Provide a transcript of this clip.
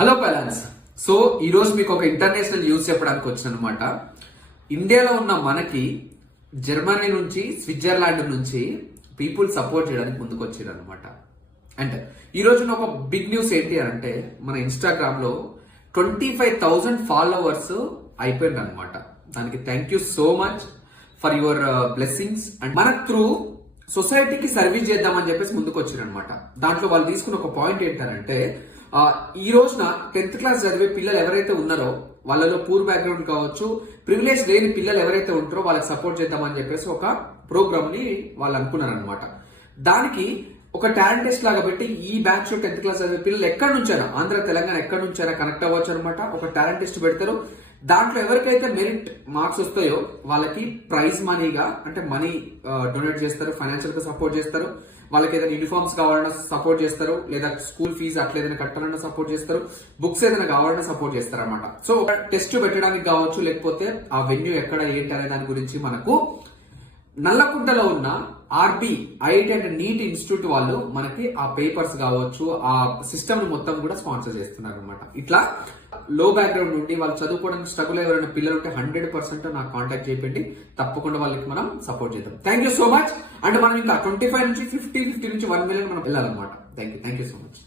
Hello parents. So ఈ రోజు మీకు ఒక ఇంటర్నేషనల్ న్యూస్ చెప్పడానికి వచ్చాను అనమాట. ఇండియాలో ఉన్న మనకి జర్మనీ నుంచి, స్విట్జర్లాండ్ నుంచి పీపుల్ సపోర్ట్ చేయడానికి ముందుకు వచ్చారు అనమాట. అండ్ ఈ రోజు ఒక బిగ్ న్యూస్ ఏంటి అంటే, మన ఇన్స్టాగ్రామ్ లో 25,000 ఫాలోవర్స్ అయిపోయింది అనమాట. దానికి thank you so much for your blessings. And మన త్రూ సొసైటీకి సర్వీస్ చేద్దామని చెప్పేసి ముందుకు వచ్చారు అనమాట. దాంట్లో వాళ్ళు తీసుకున్న ఒక పాయింట్ ఏంటంటే, ఈ రోజున 10th క్లాస్ చదివే పిల్లలు ఎవరైతే ఉన్నారో వాళ్ళలో పూర్ బ్యాక్గ్రౌండ్ కావచ్చు, ప్రివిలేజ్ లేని పిల్లలు ఎవరైతే ఉంటారో వాళ్ళకి సపోర్ట్ చేద్దామని చెప్పేసి ఒక ప్రోగ్రామ్ ని వాళ్ళు అనుకున్నారు అనమాట. దానికి ఒక టాలెంట్ టెస్ట్ లాగా పెట్టి ఈ బ్యాచ్ 10th క్లాస్ చదివే పిల్లలు ఎక్కడి నుంచైనా, ఆంధ్ర తెలంగాణ ఎక్కడి నుంచైనా కనెక్ట్ అవ్వచ్చు అనమాట. ఒక టాలెంట్ టెస్ట్ పెడతారు. దాంట్లో ఎవరికైతే మెరిట్ మార్క్స్ వస్తాయో వాళ్ళకి ప్రైజ్ మనీగా, అంటే మనీ డొనేట్ చేస్తారు, ఫైనాన్షియల్ గా సపోర్ట్ చేస్తారు. వాళ్ళకి ఏదైనా యూనిఫామ్స్ కావాలన్నా సపోర్ట్ చేస్తారు, లేదా స్కూల్ ఫీజు అట్లా ఏదైనా కట్టాలన్నా సపోర్ట్ చేస్తారు, బుక్స్ ఏదైనా కావాలన్నా సపోర్ట్ చేస్తారు అనమాట. సో ఒక టెస్ట్ పెట్టడానికి కావచ్చు, లేకపోతే ఆ వెన్యూ ఎక్కడ ఏంటి అనే దాని గురించి మనకు నల్లకుంటలో ఉన్న R B IIT and NEET institute వాళ్ళు మనకి ఆ పేపర్స్ కావచ్చు, ఆ సిస్టమ్ మొత్తం కూడా స్పాన్సర్ చేస్తున్నారు అనమాట. ఇట్లా లో బ్యాక్గ్రౌండ్ నుండి వాళ్ళు చదువుకోవడానికి స్ట్రగుల్ ఎవరైనా పిల్లలు ఉంటే 100% నాకు కాంటాక్ట్ చేయండి. తప్పకుండా వాళ్ళకి మనం సపోర్ట్ చేద్దాం. Thank you so much. And మనం ఇంకా 25 నుంచి 50 నుంచి 1 మిలియన్ మనం వెళ్ళాలన్నమాట. Thank you so much.